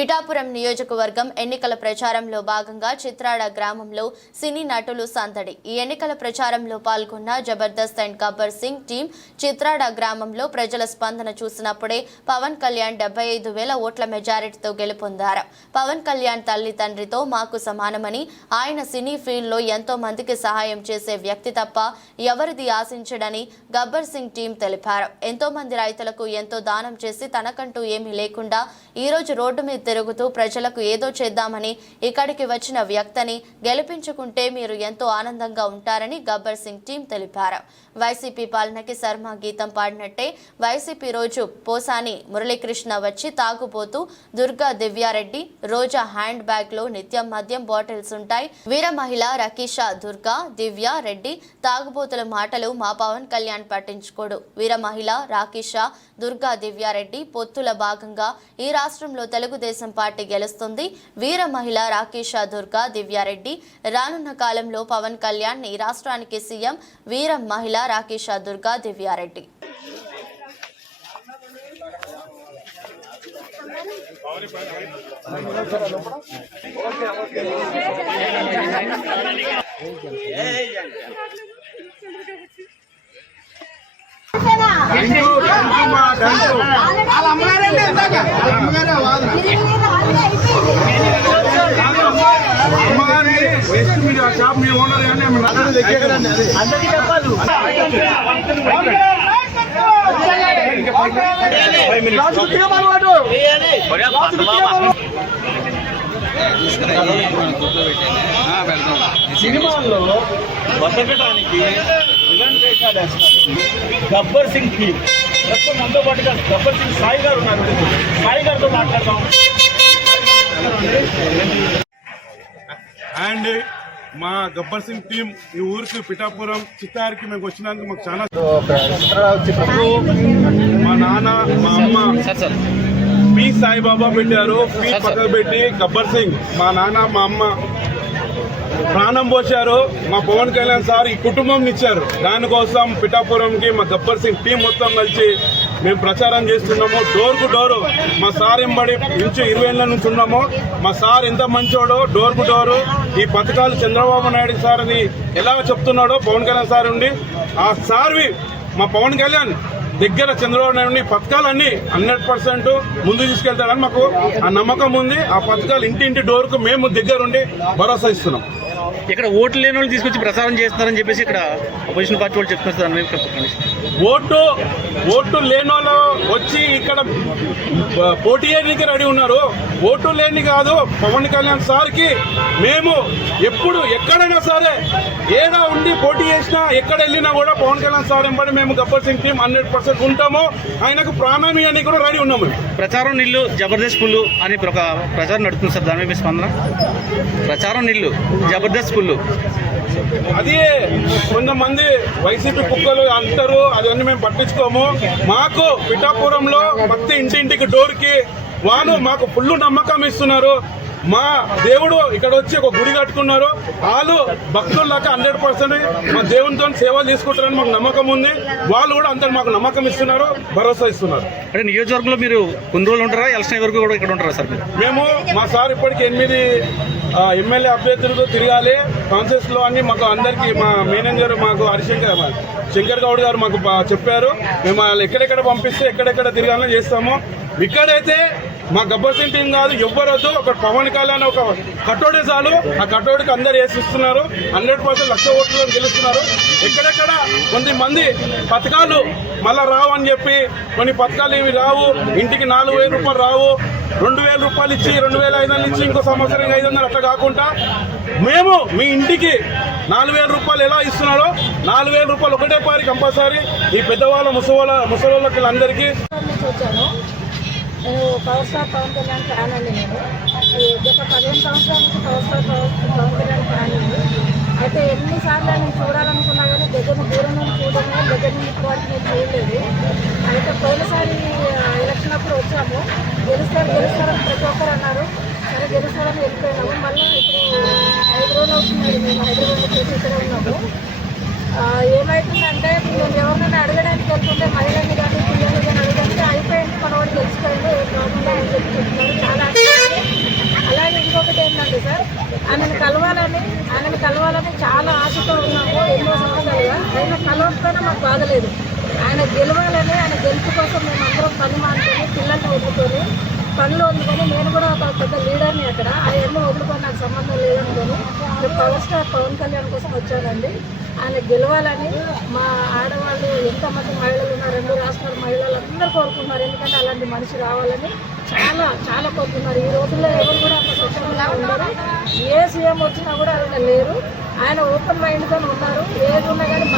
పిఠాపురం నియోజకవర్గం ఎన్నికల ప్రచారంలో భాగంగా చిత్రాడ గ్రామంలో సినీ నటులు సందడి. ఈ ఎన్నికల ప్రచారంలో పాల్గొన్న జబర్దస్త్ అండ్ గబ్బర్ సింగ్ టీం చిత్రాడ గ్రామంలో ప్రజల స్పందన చూసినప్పుడే పవన్ కళ్యాణ్ 75,000 ఓట్ల మెజారిటీతో గెలుపొందారు. పవన్ కళ్యాణ్ తల్లి తండ్రితో మాకు సమానమని, ఆయన సినీ ఫీల్డ్ లో ఎంతో మందికి సహాయం చేసే వ్యక్తి తప్ప ఎవరిది ఆశించడని గబ్బర్ సింగ్ టీం తెలిపారు. ఎంతో మంది రైతులకు ఎంతో దానం చేసి తనకంటూ ఏమీ లేకుండా ఈ రోజు రోడ్డు మీద తిరుగుతూ ప్రజలకు ఏదో చేద్దామని ఇక్కడికి వచ్చిన వ్యక్తిని గెలిపించుకుంటే మీరు ఎంతో ఆనందంగా ఉంటారని గబ్బర్ సింగ్ టీం తెలిపారు. వైసీపీ పాలనకి శర్మ గీతం పాడినట్టే వైసీపీ రోజు పోసాని మురళీకృష్ణ వచ్చి తాగుపోతూ దుర్గా దివ్యారెడ్డి రోజా హ్యాండ్ బ్యాగ్ లో నిత్యం మద్యం బాటిల్స్ ఉంటాయి. వీర మహిళ రకీషా దుర్గా దివ్య రెడ్డి తాగుబోతుల మాటలు మా పవన్ కళ్యాణ్ పట్టించుకోడు. వీర మహిళ రాకీషా దుర్గా దివ్యారెడ్డి పొత్తుల భాగంగా ఈ రాష్ట్రంలో తెలుగుదేశం పార్టీ గెలుస్తుంది. వీర మహిళ రాకీషా దుర్గా దివ్యారెడ్డి రానున్న కాలంలో పవన్ కళ్యాణ్ ఈ రాష్ట్రానికి సీఎం. వీర మహిళ రాకీషా దుర్గా దివ్యారెడ్డి. సినిమాల్లో బతకడానికి గబ్బర్ సింగ్ టీం ప్రస్తుతం మనతో పాటుగా గబ్బర్ సింగ్ సాయి గారు ఉన్నారు. సాయి గారితో మాట్లాడదాం. అండ్ మా గబ్బర్ సింగ్ టీం ఈ ఊరికి పిఠాపురం చిత్తారికి మేము వచ్చినందుకు మాకు చాలా మా నాన్న మా అమ్మ పి సాయిబాబా పెట్టారు. పి పక్కకు పెట్టి గబ్బర్ సింగ్ మా నాన్న మా అమ్మ ప్రాణం పోశారు. మా పవన్ కళ్యాణ్ సార్ ఈ కుటుంబం ఇచ్చారు. దానికోసం పిఠాపురంకి మా గబ్బర్ సింగ్ టీం మొత్తం కలిసి మేము ప్రచారం చేస్తున్నాము. డోర్ కు డోరు మా సార్ ఎంబడి నుంచి 20 ఏళ్ల నుంచి ఉన్నాము. మా సార్ ఎంత మంచోడో డోర్ కు డోరు ఈ పథకాలు చంద్రబాబు నాయుడు సార్ అని ఎలా చెప్తున్నాడో పవన్ కళ్యాణ్ సార్ ఉండి ఆ సార్వి మా పవన్ కళ్యాణ్ దగ్గర చంద్రబాబు నాయుడు పథకాలన్నీ 100% ముందు తీసుకెళ్తాడని మాకు ఆ నమ్మకం ఉంది. ఆ పథకాలు ఇంటింటి డోర్కు మేము దగ్గరుండి భరోసా ఇస్తున్నాం. ఇక్కడ ఓట్లు లేని వాళ్ళు తీసుకొచ్చి ప్రచారం చేస్తున్నారని చెప్పేసి ఇక్కడ అపోజిషన్ పార్టీ వాళ్ళు చెప్తున్నారు. ఓటు లేని వాళ్ళు వచ్చి ఇక్కడ పోటీ చేయడానికి రెడీ ఉన్నారు. ఓటు లేని కాదు పవన్ కళ్యాణ్ సార్కి మేము ఎప్పుడు ఎక్కడైనా సరే ఏడా ఉండి పోటీ చేసినా ఎక్కడ వెళ్ళినా కూడా పవన్ కళ్యాణ్ సార్ ఎంబడి మేము గబ్బర్ సింగ్ టీం 100% ఉంటాము. ఆయనకు ప్రాణం అని కూడా రెడీ ఉన్నాము. ప్రచారం నిల్లు జబర్దస్త్ పుల్లు అని ఒక ప్రచారం నడుతుంది సార్. దాని మీద స్పందన. ప్రచారం నిల్లు జబర్దస్త్ పుల్లు అది కొంతమంది వైసీపీ కుక్కలు అంటారు. అదన్నీ మేము పట్టించుకోము. మాకు పిఠాపురంలో ప్రతి ఇంటింటికి డోర్కి వాళ్ళు మాకు ఫుల్ నమ్మకం ఇస్తున్నారు. మా దేవుడు ఇక్కడ వచ్చి ఒక గుడి కట్టుకున్నారు. వాళ్ళు భక్తుల్లాగా 100% మా దేవునితో సేవలు తీసుకుంటారని మాకు నమ్మకం ఉంది. వాళ్ళు కూడా అందరు మాకు నమ్మకం ఇస్తున్నారు, భరోసా ఇస్తున్నారు. అంటే నియోజకవర్గంలో మీరు కొన్ని రోజులు ఉంటారా? ఎలక్షన్ వరకు కూడా ఇక్కడ ఉంటారా సార్? మేము మా సార్ ఇప్పటికి 8 ఎమ్మెల్యే అభ్యర్థులతో తిరగాలి. కాన్సెస్ లో అన్ని మాకు అందరికి మా మేనేజర్ మాకు శంకర్ గౌడ్ గారు మాకు చెప్పారు. మేము వాళ్ళు ఎక్కడెక్కడ పంపిస్తే ఎక్కడెక్కడ తిరగాలని చేస్తాము. ఇక్కడైతే మా గబ్బర్ సింగ్ టీం కాదు ఎవ్వరు వద్దు. ఒక పవన్ కళ్యాణ్ ఒక కట్టోడే చాలు. ఆ కట్టోడికి అందరు వేసిస్తున్నారు. 100% లక్ష ఓట్లను గెలుస్తున్నారు. ఎక్కడెక్కడ కొంతమంది పథకాలు మళ్ళా రావు అని చెప్పి కొన్ని పథకాలు ఏమి రావు. ఇంటికి 4,000 రూపాయలు రావు. 2,000 రూపాయలు ఇచ్చి 2,500 ఇచ్చి ఇంకో సంవత్సరం 500 అట్లా కాకుండా మేము మీ ఇంటికి 4,000 రూపాయలు ఎలా ఇస్తున్నారో 4,000 రూపాయలు ఒకటే పారి కంపల్సరీ ఈ పెద్దవాళ్ళ ముసలోళ్ళకి అందరికీ. నేను power star Pawan Kalyan fan అండి. నేను గత 15 సంవత్సరాల నుంచి power star Pawan Kalyan fan అండి. అయితే ఎన్నిసార్లు నేను చూడాలనుకున్నా కానీ దూరం నుంచి చూడడం కానీ దగ్గర నుంచి ఇప్పటివరకు నేను చూడలేదు. అయితే పోయినసారి ఎలక్షన్ అప్పుడు వచ్చాము. గెలుస్తారని ప్రతి ఒక్కరు అన్నారు. సరే గెలుస్తారని వెళ్ళిపోయినాము. మళ్ళీ ఇప్పుడు 5 రోజులు అవుతున్నాయి మేము హైదరాబాద్లో చేసి ఇక్కడ ఉన్నాము. ఏమవుతుందంటే మేము ఎవరినైనా అడగడానికి వెళ్తుంటే మహిళల్ని కానీ పిల్లల్ని కానీ అడగడానికి అయిపోయింది మనవాడు తెలిసిపోయింది ఏ ప్రాబ్లం అని చెప్పి చెప్తున్నారు. చాలా మాకు బాధ లేదు. ఆయన గెలవాలని, ఆయన గెలుపు కోసం మేము అందరం పని మానుకొని పిల్లల్ని వదులుకొని పనులు వదులుకొని, నేను కూడా ఒక పెద్ద లీడర్ని అక్కడ, అవన్నీ వదులుకొని నాకు సంబంధం లేదనుకొని నేను పవర్ స్టార్ పవన్ కళ్యాణ్ కోసం వచ్చానండి. ఆయన గెలవాలని మా ఆడవాళ్ళు ఎంతమంది మహిళలు ఉన్నారు, 2 రాష్ట్రాల మహిళలు అందరూ కోరుకుంటున్నారు. ఎందుకంటే అలాంటి మనిషి రావాలని చాలా చాలా కోరుకున్నారు. ఈ రోజుల్లో ఎవరు కూడా అంత స్వచ్ఛంగా ఉండరు. ఏ సీఎం వచ్చినా కూడా ఆయన లేరు. ఆయన ఓపెన్ మైండ్తో ఉన్నారు. ఏది ఉన్నా కానీ